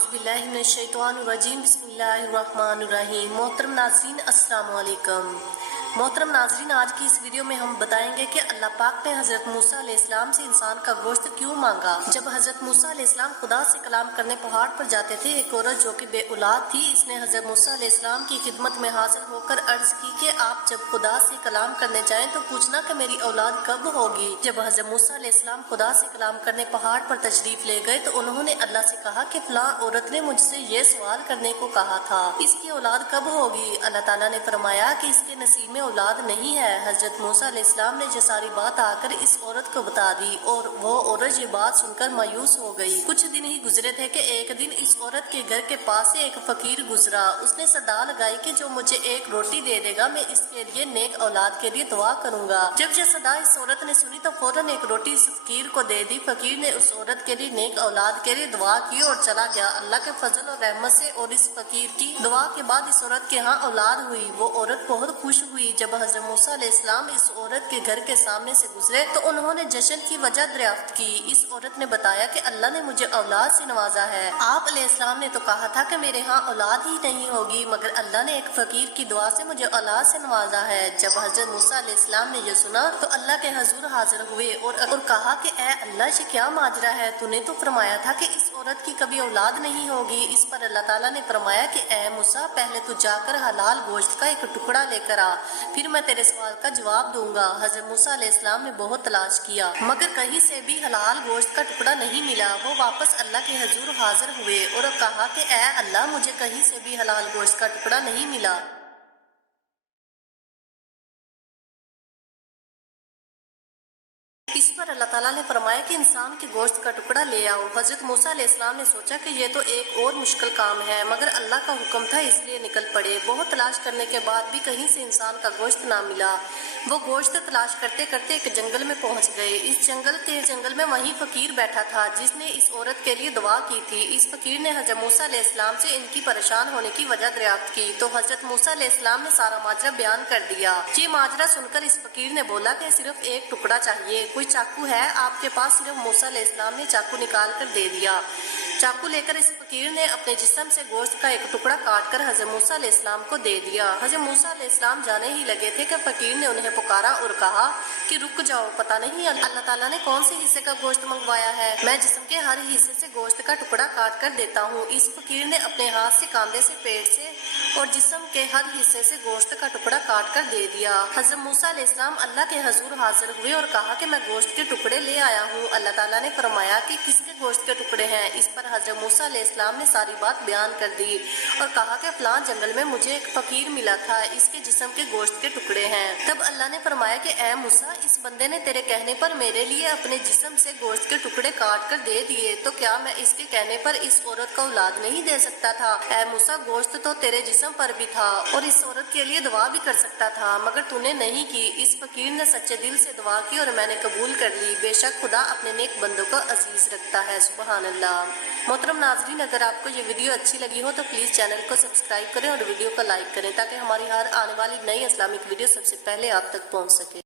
औज़ुबिल्लाहिमिनश्शैतानिर्रजीम बिस्मिल्लाहिर्रहमानिर्रहीम। मोहतरम नाज़रीन अस्सलाम वालेकुम। मोहतरम नाज़रीन, आज की इस वीडियो में हम बताएंगे कि अल्लाह पाक ने हज़रत मूसा अलैहिस्सलाम से इंसान का गोश्त क्यों मांगा। जब हज़रत मूसा अलैहिस्सलाम खुदा से कलाम करने पहाड़ पर जाते थे, एक औरत जो कि बे औलाद थी, इसने हज़रत मूसा अलैहिस्सलाम की खिदमत में हाजिर होकर अर्ज की कि आप जब खुदा से कलाम करने जाएं तो पूछना कि मेरी औलाद कब होगी। जब हज़रत मूसा अलैहिस्सलाम खुदा से कलाम करने पहाड़ पर तशरीफ ले गए तो उन्होंने अल्लाह से कहा कि फलां औरत ने मुझसे ये सवाल करने को कहा था, इसकी औलाद कब होगी। अल्लाह ताला ने फरमाया कि इसके नसीब में औलाद नहीं है। हजरत मूसा अलैहिस्सलाम ने ये सारी बात आकर इस औरत को बता दी और वो औरत ये बात सुनकर मायूस हो गई। कुछ दिन ही गुजरे थे कि एक दिन इस औरत के घर के पास से एक फकीर गुजरा। उसने सदा लगाई कि जो मुझे एक रोटी दे देगा मैं इसके लिए नेक औलाद के लिए दुआ करूंगा। जब ये सदा इस औरत ने सुनी तो फौरन एक रोटी इस फकीर को दे दी। फकीर ने उस औरत के लिए नेक औलाद के लिए दुआ की और चला गया। अल्लाह के फजल और रहमत से और इस फकीर की दुआ के बाद इस औरत के यहाँ औलाद हुई। वो औरत बहुत खुश हुई। जब हज़रत मूसा अलैहिस्सलाम इस औरत के घर के सामने से गुजरे तो उन्होंने जश्न की वजह दरियाफ्त की। इस औरत ने बताया कि अल्लाह ने मुझे औलाद से नवाजा है। आप अलैहिस्सलाम ने तो कहा था कि मेरे यहाँ औलाद ही नहीं होगी, मगर अल्लाह ने एक फकीर की दुआ से मुझे औलाद से नवाजा है। जब हज़रत मूसा अलैहिस्सलाम ने यह सुना तो अल्लाह के हजूर हाजिर हुए और कहा कि ए अल्लाह, ये क्या माजरा है, तूने तो फरमाया था कि इस औरत की कभी औलाद नहीं होगी। इस पर अल्लाह ताला ने फरमाया कि ए मूसा, पहले तू जाकर हलाल गोश्त का एक टुकड़ा लेकर आ, फिर मैं तेरे सवाल का जवाब दूंगा। हज़रत मूसा अलैहिस्सलाम ने बहुत तलाश किया मगर कहीं से भी हलाल गोश्त का टुकड़ा नहीं मिला। वो वापस अल्लाह के हजूर हाजिर हुए और कहा कि ए अल्लाह, मुझे कहीं से भी हलाल गोश्त का टुकड़ा नहीं मिला। इस पर अल्लाह ताला ने फरमाया कि इंसान के गोश्त का टुकड़ा ले आओ। हजरत मूसा अलैहिस्सलाम ने सोचा कि यह तो एक और मुश्किल काम है, मगर अल्लाह का हुक्म था इसलिए निकल पड़े। बहुत तलाश करने के बाद भी कहीं से इंसान का गोश्त ना मिला। वो गोश्त तलाश करते करते एक जंगल में पहुंच गए। इस जंगल में वही फकीर बैठा था जिसने इस औरत के लिए दुआ की थी। इस फकीर ने हजरत मूसा अलैहिस्सलाम से इनकी परेशान होने की वजह दरियाफ्त की तो हजरत मूसा अलैहिस्सलाम ने सारा माजरा बयान कर दिया। ये माजरा सुनकर इस फकीर ने बोला कि सिर्फ एक टुकड़ा चाहिए, कोई चाकू है आपके पास? सिर्फ मूसा अलैहिस्सलाम ने चाकू निकाल कर दे दिया। चाकू लेकर इस फकीर ने अपने जिस्म से गोश्त का एक टुकड़ा काट कर हजरत मूसा अलैहिस्सलाम को दे दिया। हजरत मूसा अलैहिस्सलाम जाने ही लगे थे कि फकीर ने उन्हें पुकारा और कहा कि रुक जाओ, पता नहीं अल्लाह ताला ने कौन से हिस्से का गोश्त मंगवाया है, मैं जिस्म के हर हिस्से से गोश्त का टुकड़ा काट कर देता हूँ। इस फकीर ने अपने हाथ से कंधे से, पेट से और जिस्म के हर हिस्से से गोश्त का टुकड़ा काट कर दे दिया। हजरत मूसा अलैहिस्सलाम अल्लाह के हजूर हाजिर हुए और कहा कि मैं गोश्त के टुकड़े ले आया हूँ। अल्लाह ताला ने फरमाया कि किसके गोश्त के टुकड़े हैं। इस पर हजरत मूसा अलैहिस्सलाम ने सारी बात बयान कर दी और कहा कि फलां जंगल में मुझे एक फकीर मिला था, इसके जिस्म के गोश्त के टुकड़े हैं। तब अल्लाह ने फरमाया कि ए मूसा, इस बंदे ने तेरे कहने पर मेरे लिए अपने जिस्म से गोश्त के टुकड़े काट कर दे दिए, तो क्या मैं इसके कहने पर इस औरत को औलाद नहीं दे सकता था? ए मूसा, गोश्त तो तेरे जिस्म पर भी था और इस औरत के लिए दुआ भी कर सकता था, मगर तूने नहीं की। इस फकीर ने सच्चे दिल से दुआ की और मैंने कबूल कर ली। बेशक खुदा अपने नेक बंदों को अजीज रखता है। सुभान अल्लाह। मोहतरम नाज़रीन, अगर आपको ये वीडियो अच्छी लगी हो तो प्लीज़ चैनल को सब्सक्राइब करें और वीडियो को लाइक करें ताकि हमारी हर आने वाली नई इस्लामिक वीडियो सबसे पहले आप तक पहुंच सके।